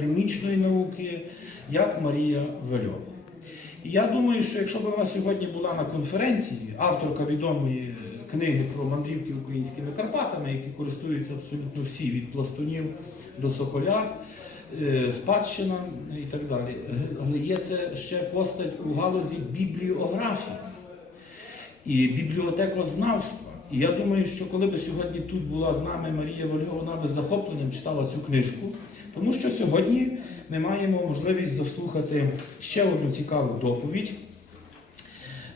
канонічної науки, як Марія Вельова. І я думаю, що якщо б вона сьогодні була на конференції, авторка відомої книги про мандрівки українськими Карпатами, які користуються абсолютно всі від пластунів до соколят, е, спадщина і так далі. Але є це ще постать у галузі бібліографії і бібліотекознавства. І я думаю, що коли б сьогодні тут була з нами Марія Вольгова, вона би з захопленням читала цю книжку, тому що сьогодні ми маємо можливість заслухати ще одну цікаву доповідь,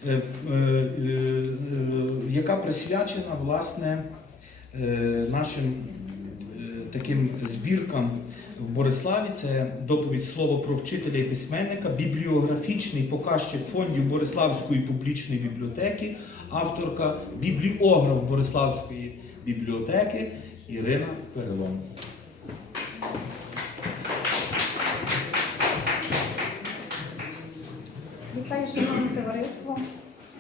е, е, е, яка присвячена власне нашим таким збіркам в Бориславі. Це доповідь слово про вчителя і письменника, бібліографічний показчик фондів Бориславської публічної бібліотеки, авторка бібліограф Бориславської бібліотеки Ірина Перелом. Вітаю, шановне товариство.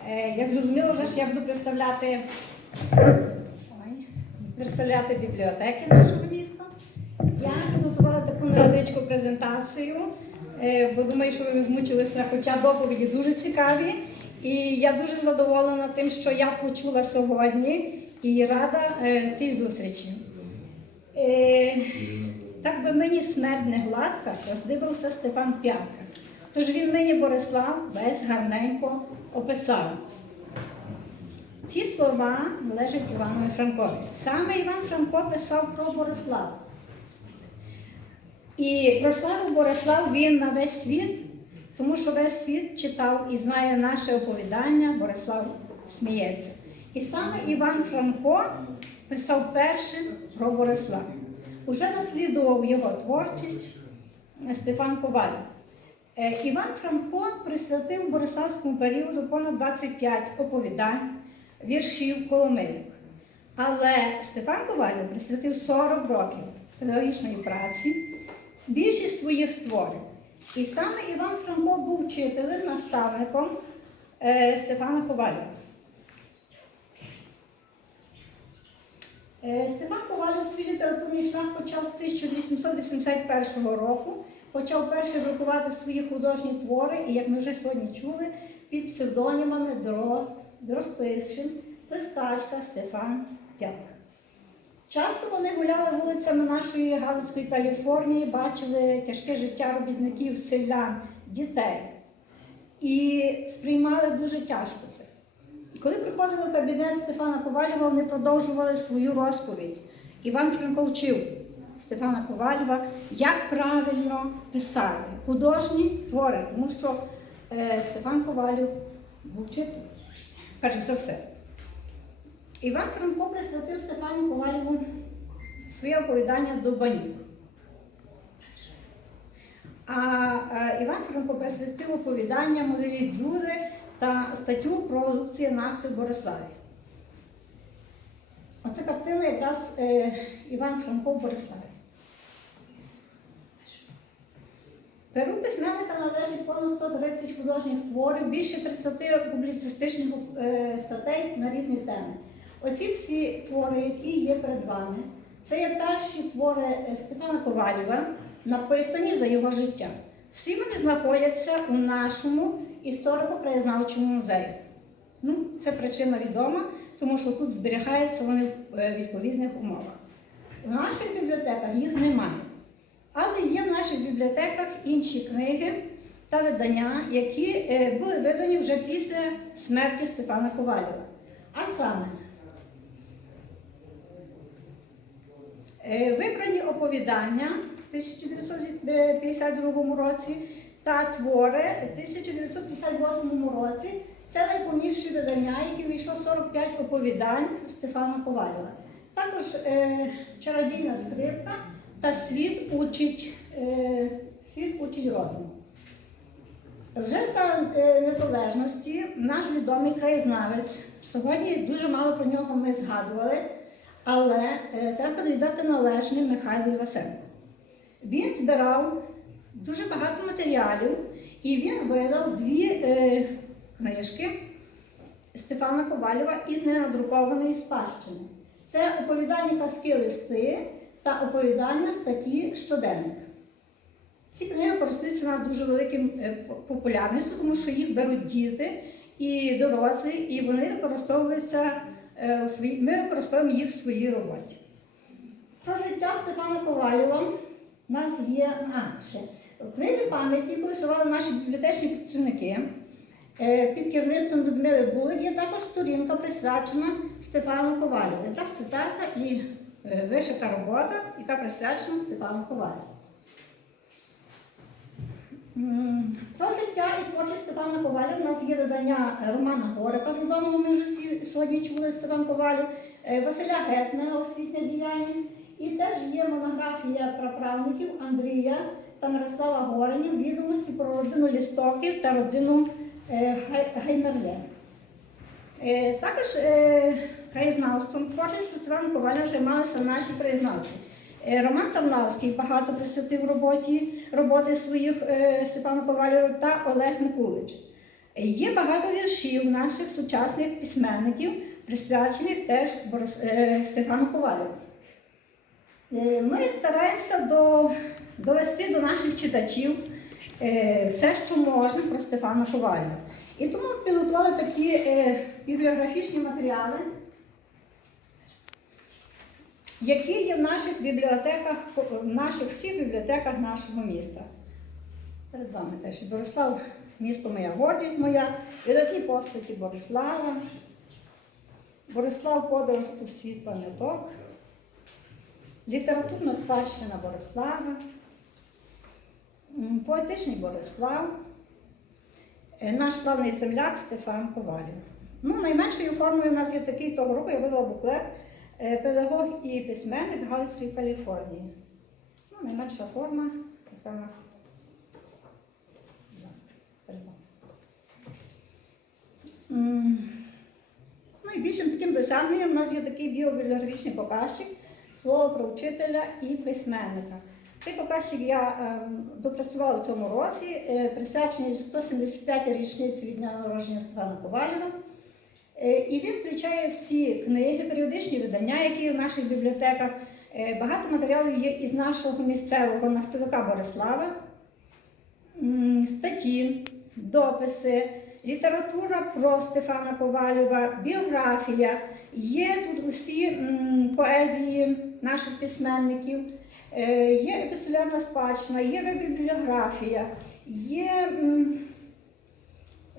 Е, Я зрозуміла що я буду представляти, представляти бібліотеки нашого міста. Я підготувала таку невеличку презентацію, е, бо думаю, що ви змучилися, хоча доповіді дуже цікаві. І я дуже задоволена тим, що я почула сьогодні і рада е, цій зустрічі. Так би мені смерть не гладка, роздивився Степан П'ятка. Тож він мені Борислав весь гарненько описав. Ці слова належать Іванові Франкові. Саме Іван Франко писав про Борислава. І прославив Борислав він на весь світ, тому що весь світ читав і знає наше оповідання, Борислав сміється. І саме Іван Франко писав першим про Борислава. Уже наслідував його творчість Стефан Коваль. Е, Іван Франко присвятив Бориславському періоду понад 25 оповідань, віршів коломийок. Але Степан Ковалів присвятив 40 років педагогічної праці, більшість своїх творів. І саме Іван Франко був вчителем, наставником е, Стефана Ковалєва. Е, Стефан Ковалів свій літературний шлях почав з 1881 року. Почав перше друкувати свої художні твори, і, як ми вже сьогодні чули, під псевдонімами Дрозд, Дрозпишин, Листачка, Стефан П'ятка. Часто вони гуляли вулицями нашої Галицької Каліфорнії, бачили тяжке життя робітників, селян, дітей і сприймали дуже тяжко це. І коли приходили в кабінет Стефана Ковалєва, вони продовжували свою розповідь. Іван Франко вчив Стефана Ковалєва, як правильно писати художні твори, тому що е, Стефан Ковалєв був вчитель, перш за все. Іван Франко присвятив Стефану Ковалєву своє оповідання до банів. А е, Іван Франко присвятив оповідання Молоді люди та статтю про продукцію нафти в Бориславі. Оце картина якраз е, Іван Франко в Бориславі. Перу письменника належить понад 130 художніх творів, більше 30 публіцистичних е, статей на різні теми. Оці всі твори, які є перед вами, це є перші твори е, Степана Ковалєва, написані за його життя. Всі вони знаходяться у нашому історико-краєзнавчому музеї. Ну, це причина відома, тому що тут зберігаються вони в е, відповідних умовах. В наших бібліотеках їх немає. Але є в наших бібліотеках інші книги та видання, які е, були видані вже після смерті Стефана Ковалєва. А саме е, вибрані оповідання в 1952 році та твори в 1958 році. Це найповніші видання, які війшло 45 оповідань Стефана Ковалєва. Також е, чародійна скрипка та світ учить, е, світ учить розум. Вже за е, незалежності наш відомий краєзнавець, сьогодні дуже мало про нього ми згадували, але е, треба віддати належне Михайлу Івасенку. Він збирав дуже багато матеріалів і він видав дві е, книжки Стефана Ковалєва із ненадрукованої спадщини. Це оповідання казки листи та оповідання статті щоденник. Ці книги користуються у нас дуже великим е, популярністю, тому що їх беруть діти і дорослі, і вони використовуються е, у своїй, ми використовуємо їх в своїй роботі. Про життя Стефана Ковалєва у нас є а, ще. В книзі пам'яті, яку вишивали наші бібліотечні працівники, е, під керівництвом Людмили Булик є також сторінка присвячена Стефану Ковалєву. Якраз цитата і вишита робота, яка присвячена Стефану Ковалєву. М, Про життя і творчість Степана Коваля у нас є видання Романа Горика, відомого ми вже сьогодні чули Степан Ковалів, е, Василя Гетмана освітня діяльність. І теж є монографія праправників Андрія та Мирослава Горенів, відомості про родину Лістоків та родину е, Гай- Гаймерле. Е, Також е, краєзнавством творчістю Степана Коваля займалися наші краєзнавці. Е, Роман Тамнавський багато присвятив роботі роботи своїх е, Степану Ковалєву та Олег Микулич. Е, Є багато віршів наших сучасних письменників, присвячених теж е, Стефану Ковалєву. Е, Ми стараємося до, довести до наших читачів е, все, що можна про Стефана Ковалєва. І тому підготували такі е, бібліографічні матеріали, які є в наших бібліотеках, в наших всіх бібліотеках нашого міста. Перед вами теж Борислав, місто моя, гордість моя, видатні постаті Борислава, Борислав подорож у світ пам'яток, літературна спадщина Борислава, поетичний Борислав, наш славний земляк Стефан Ковалів. Ну, найменшою формою у нас є такий того року, я видала буклет е, педагог і письменник Галицької Каліфорнії. Ну, найменша форма, яка у нас. Найбільшим таким досягненням у нас є такий біобіографічний показчик слово про вчителя і письменника. Цей показчик я е, допрацювала в цьому році, е, присвячений 175 річниці від дня народження Стефана Ковалєва. Е, І він включає всі книги, періодичні видання, які є в наших бібліотеках. Е, Багато матеріалів є із нашого місцевого нафтовика Борислава, статті, дописи, література про Стефана Ковалєва, біографія. Є тут усі поезії наших письменників, є епістолярна спадщина, є бібліографія, є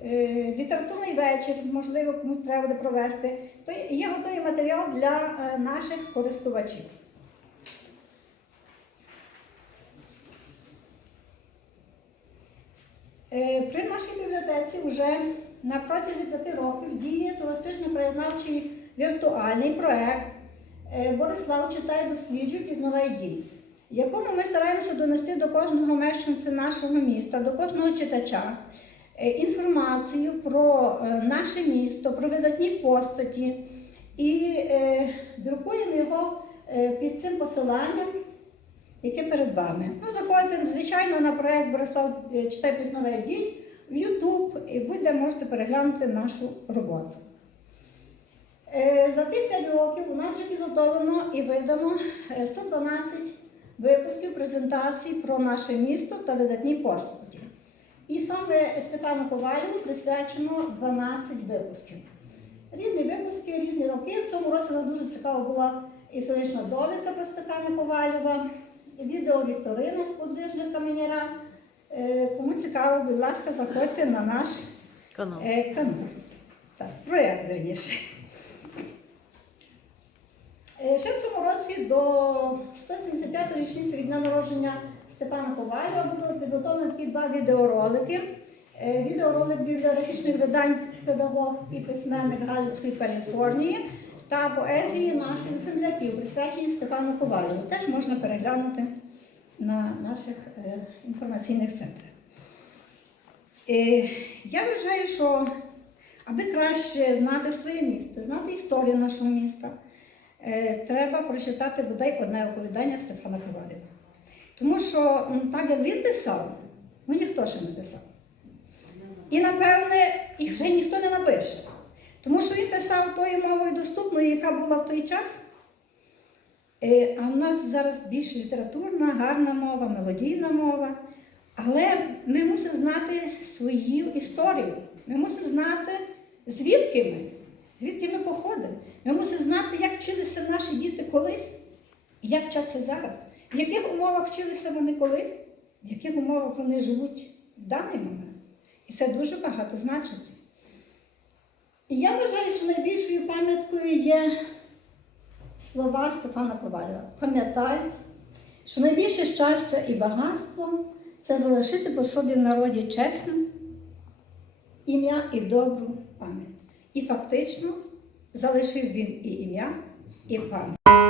е, літературний вечір, можливо, комусь треба буде провести. То є готовий матеріал для е, наших користувачів. Е, При нашій бібліотеці вже на протязі п'яти років діє туристично-краєзнавчий віртуальний проект е, Борислав читає, досліджує, пізнавай дій, якому ми стараємося донести до кожного мешканця нашого міста, до кожного читача е, інформацію про е, наше місто, про видатні постаті і е, друкуємо його під цим посиланням яке перед вами. Ну, заходите, звичайно, на проект Борислав читай пізнаве дій в YouTube і будь-де можете переглянути нашу роботу. За тих 5 років у нас вже підготовлено і видано е, 112 випусків презентацій про наше місто та видатні постаті. І саме Стефану Ковалю присвячено 12 випусків. Різні випуски, різні роки. В цьому році нас дуже цікава була історична довідка про Стефана Ковалєва, відео Вікторина з подвижника Каменяра. Е, Кому цікаво, будь ласка, заходьте на наш Канал. е, проєкт верніше. Е, Ще в цьому році до 175-ї річниці від дня народження Степана Ковалєва було підготовлено такі два відеоролики. Е, Відеоролик бібліографічних видань педагог і письменник Галицької Каліфорнії та поезії наших земляків, присвячені Степану Ковалєву. Теж можна переглянути на наших е, інформаційних центрах. Я вважаю, що аби краще знати своє місто, знати історію нашого міста, треба прочитати бодай одне оповідання Стефана Ковалєва. Тому що так як він писав, ну ніхто ще не писав. І напевне їх вже ніхто не напише. Тому що він писав тою мовою доступною, яка була в той час. Е, А в нас зараз більш літературна, гарна мова, мелодійна мова. Але ми мусимо знати свою історію. Ми мусимо знати, звідки ми, звідки ми походимо. Ми мусимо знати, як вчилися наші діти колись як вчаться зараз. В яких умовах вчилися вони колись, в яких умовах вони живуть в даний момент. І це дуже багато значить. І я вважаю, що найбільшою пам'яткою є слова Стефана Коваля. Пам'ятай, що найбільше щастя і багатство це залишити по собі в народі чесним ім'я і добру пам'ять. І фактично залишив він і ім'я, і пам'ять.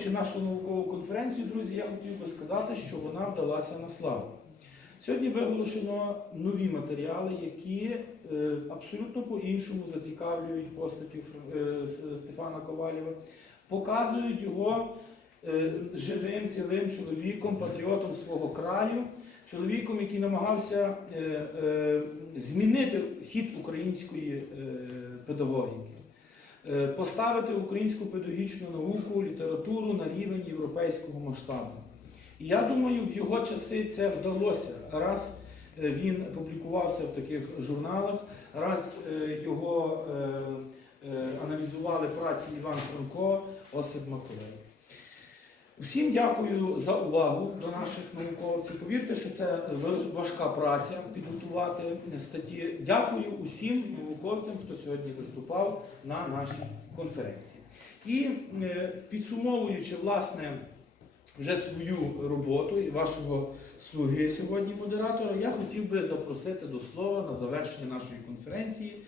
Підсумовуючи нашу наукову конференцію, друзі, я хотів би сказати, що вона вдалася на славу. Сьогодні виголошено нові матеріали, які е, абсолютно по-іншому зацікавлюють постаттю е, Стефана Ковалєва, показують його е, живим, цілим чоловіком, патріотом свого краю, чоловіком, який намагався змінити хід української педагогіки, поставити українську педагогічну науку, літературу на рівень європейського масштабу. І я думаю, в його часи це вдалося. Раз е, він публікувався в таких журналах, раз е, його е, е, аналізували праці Іван Франко, Осип Макулей. Всім дякую за увагу до наших науковців. Повірте, що це важка праця підготувати статті. Дякую усім науковцям, хто сьогодні виступав на нашій конференції. І е, підсумовуючи, власне, вже свою роботу і вашого слуги сьогодні, модератора, я хотів би запросити до слова на завершення нашої конференції.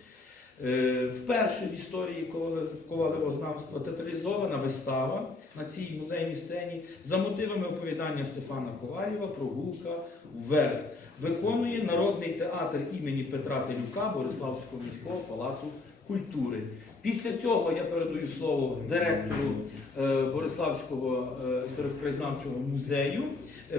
Е, Вперше в історії ковале- ковалевознавства театралізована вистава на цій музейній сцені за мотивами оповідання Стефана Ковалєва «Прогулка вверх». Виконує Народний театр імені Петра Телюка Бориславського міського палацу культури. Після цього я передаю слово директору е, Бориславського е, історико-краєзнавчого музею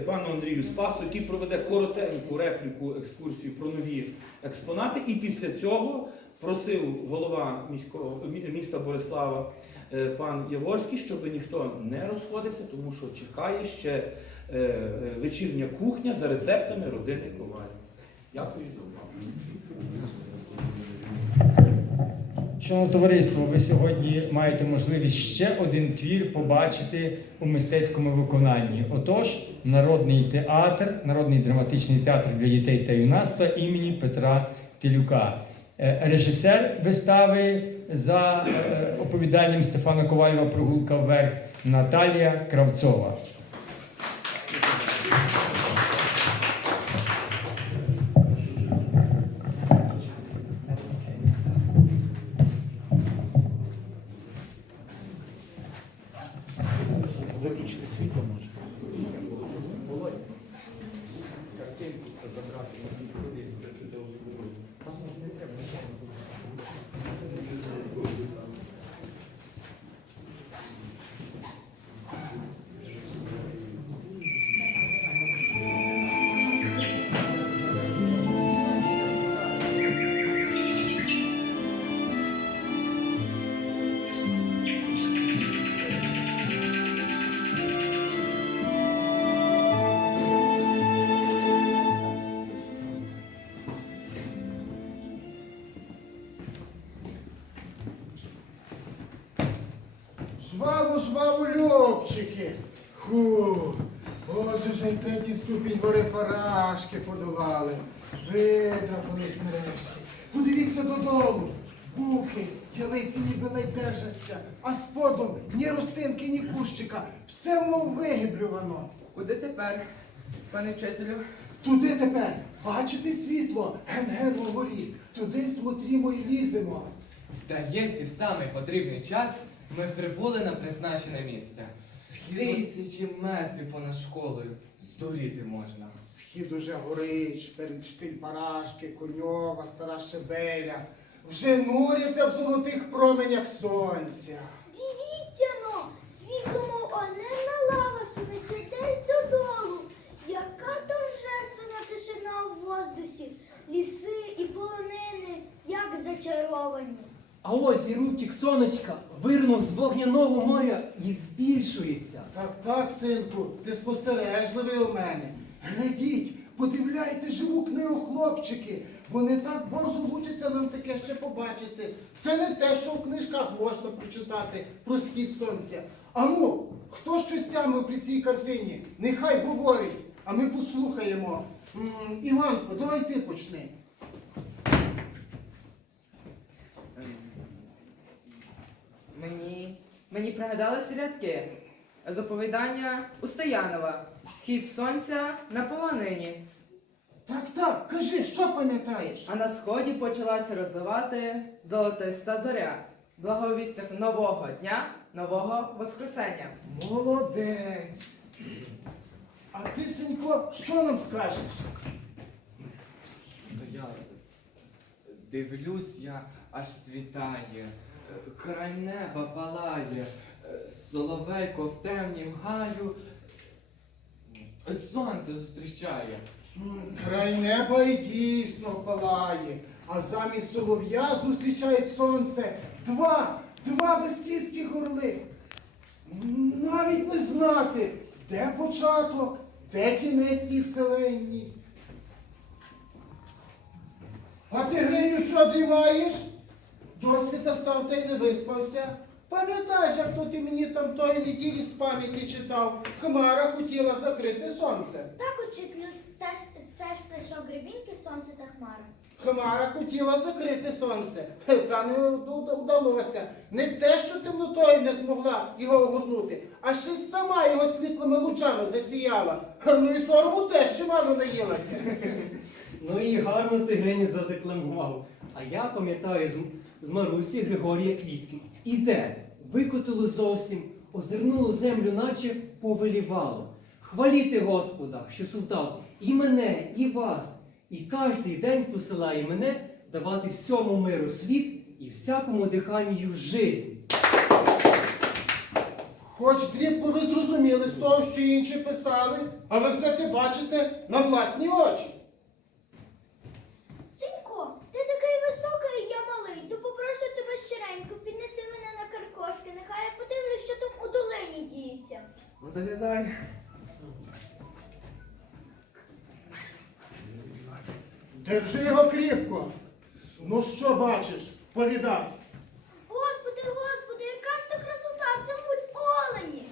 пану Андрію Спасу, який проведе коротеньку репліку екскурсію про нові експонати. І після цього просив голова міського міста Борислава е, пан Яворський, щоб ніхто не розходився, тому що чекає ще е, е, вечірня кухня за рецептами родини Ковалів. Дякую за увагу. Шановне товариство, ви сьогодні маєте можливість ще один твір побачити у мистецькому виконанні. Отож, Народний театр, Народний драматичний театр для дітей та юнацтва імені Петра Телюка. Е, Режисер вистави за е, оповіданням Стефана Ковалєва Прогулка вверх Наталія Кравцова. Жваво, льопчики. Ху. Боже, вже й третій ступінь гори парашки подолали. Видрапались нарешті. Подивіться додолу. Буки, ялиці ніби ледь держаться, а сподом ні ростинки, ні кущика. Все мов вигиблювано. Куди тепер, пане вчителю? Туди тепер, бачите світло, ген-ген горі. Туди смотрімо і ліземо. Здається, в самий потрібний час ми прибули на призначене місце. Схід, Тисячі метрів понад школою. Здуріти можна. схід уже горить, шпиль, парашки, коньова, стара шебеля. Вже нуряться в золотих променях сонця. Дивіться но, світло мов огненна лава сунеться десь додолу. Яка торжественна тишина у воздусі, ліси і полонини, як зачаровані. А ось і рубчик сонечка вирнув з вогняного моря і збільшується. Так, так, синку, ти спостережливий у мене. Глядіть, подивляйте живу книгу, хлопчики, бо не так борзо лучиться нам таке ще побачити. Це не те, що в книжках можна прочитати про схід сонця. А ну, хто щось тямив при цій картині? Нехай говорить, а ми послухаємо. М, Іванко, давай ти почни. Мені, мені пригадалися рядки з оповідання Устоянова Схід сонця на полонині. Так, так, кажи, що пам'ятаєш? А на сході почалася розливати золотиста зоря. Благовісток нового дня, нового Воскресення. Молодець. А ти, Сенько, що нам скажеш? я дивлюсь, я аж світає, край неба палає, соловейко в темнім гаю, сонце зустрічає. Край неба і дійсно палає, а замість солов'я зустрічають сонце два, два безкітські горли. Навіть не знати, де початок, де кінець тій вселенній. А ти, Гриню, що дрімаєш? Досвіта став та й не виспався. Пам'ятаєш, як то ти мені там тої неділі з пам'яті читав, Хмара хотіла закрити сонце. Так, учителю, те ж- це ж те, що гребінки, сонце та хмара. Хмара хотіла закрити сонце, та не вдалося. Не те, що темнотою не змогла його огорнути, а ще й сама його світлими лучами засіяла. Ну і сорому теж чимало наїлася. Ну і гарно ти Гриню задекламував. А я пам'ятаю з, з Марусі Григорія Квітки. Іде, викотило зовсім, озирнуло землю, наче повелівало. Хваліти Господа, що создав і мене, і вас, і кожний день посилає мене давати всьому миру світ і всякому диханню жизнь. Хоч дрібку ви зрозуміли з того, що інші писали, а ви все те бачите на власні очі. Синько, ти такий високий, я малий, то попрошу тебе щиренько, піднеси мене на каркошки, нехай я подивлюсь, що там у долині діється. Залізай. Держи його кріпко. Ну що бачиш? Повідай. Господи, господи, яка ж то красота, це, мабуть, олені.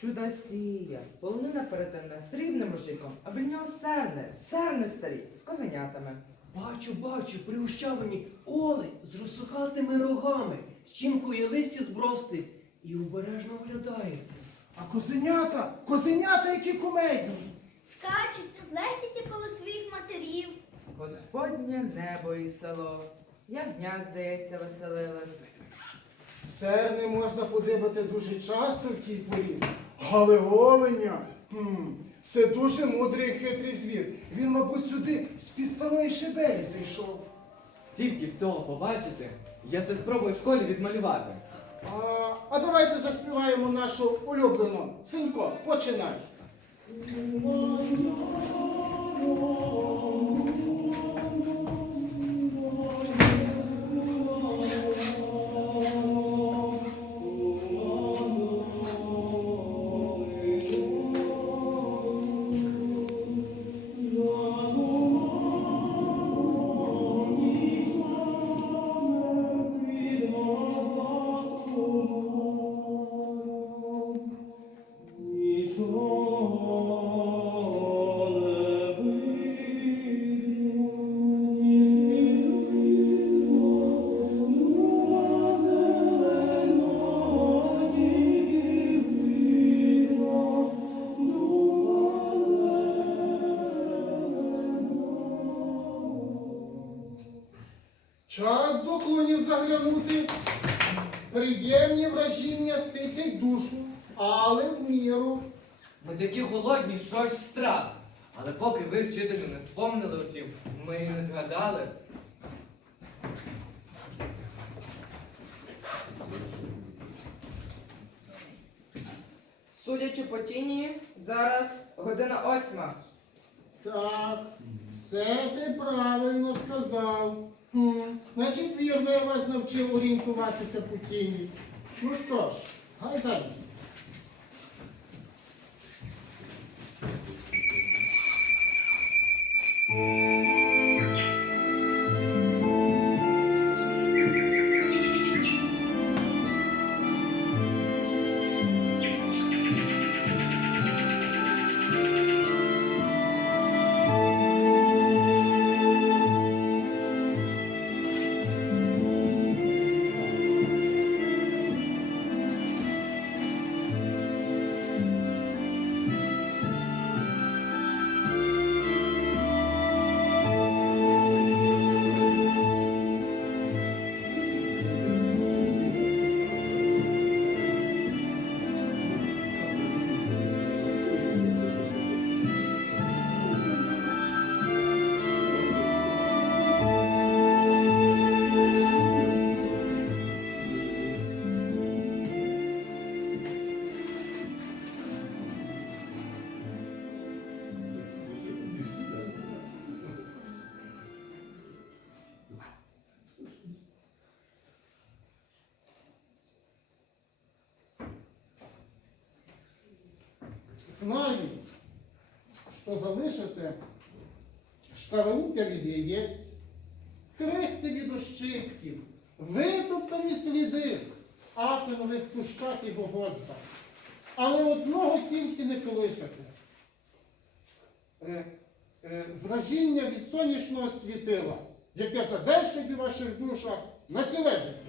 Чудосія, полонина перетина срібним рожиком, а біля нього серне, серне старі, з козенятами. Бачу, бачу, приущавлені олень з розсухатими рогами, з чімкою листя збрости і обережно оглядається. А козенята, козенята, які кумедні. Скачуть, лестяться коло своїх матерів. Господнє небо і село, як дня, здається, веселилось. Серни можна подибати дуже часто в тій порі, але оленя хм, це дуже мудрий і хитрий звір. Він, мабуть, сюди з-під старої шибелі зайшов. Стільки всього побачити, я це спробую в школі відмалювати. А, а давайте заспіваємо нашу улюблену. Синко, починай. Заглянути. Приємні вражіння ситять душу, але в міру. Ми такі голодні, що аж страх. Але поки ви, вчителю, не спомнили втім, ми і не згадали. Судячи по тіні, зараз година восьма. Так, це ти правильно сказав. Значить, вірно, я вас навчив орієнтуватися по тіні. Ну що ж, гайдаймося. Música що залишите штавелуки від яєць, крихти від ощипків, витоптані сліди в афинових кущах і богодцях. Але одного тільки не колишете. Е, вражіння від сонячного світила, яке задержить у ваших душах на ціле життя.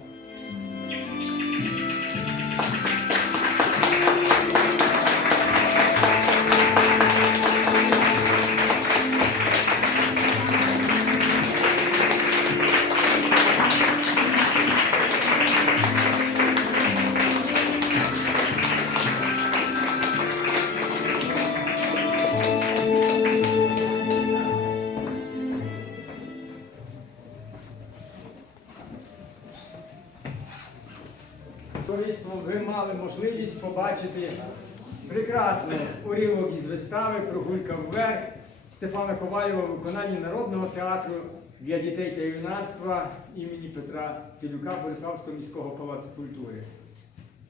Стефана Ковалєва в виконанні Народного театру для дітей та юнацтва імені Петра Філюка Бориславського міського палацу культури.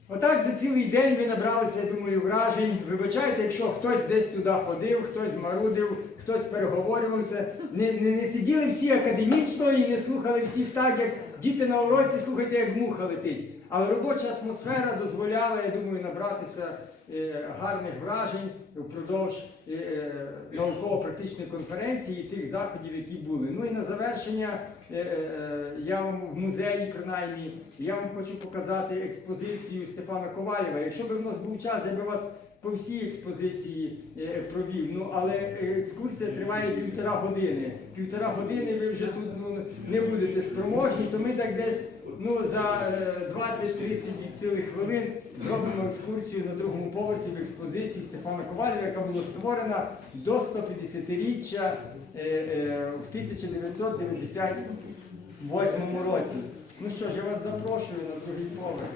Отак за цілий день ви набралися, я думаю, вражень. Вибачайте, якщо хтось десь туди ходив, хтось марудив, хтось переговорювався. Не, не, не сиділи всі академічно і не слухали всіх так, як діти на уроці, слухайте, як муха летить. Але робоча атмосфера дозволяла, я думаю, набратися гарних вражень впродовж е, е, науково-практичної конференції і тих заходів, які були. Ну і на завершення е, е, я вам в музеї, принаймні, я вам хочу показати експозицію Степана Ковалєва. Якщо б у нас був час, я би вас по всій експозиції е, провів. Ну але е, екскурсія триває півтора години. Півтора години ви вже тут ну, не будете спроможні, то ми так десь ну, за е, 20-30 цілих хвилин зробимо екскурсію на другому поверсі в експозиції Стефана Ковалєва, яка була створена до 150-річчя е, е, в 1998 році. Ну що ж, я вас запрошую на другий поверх.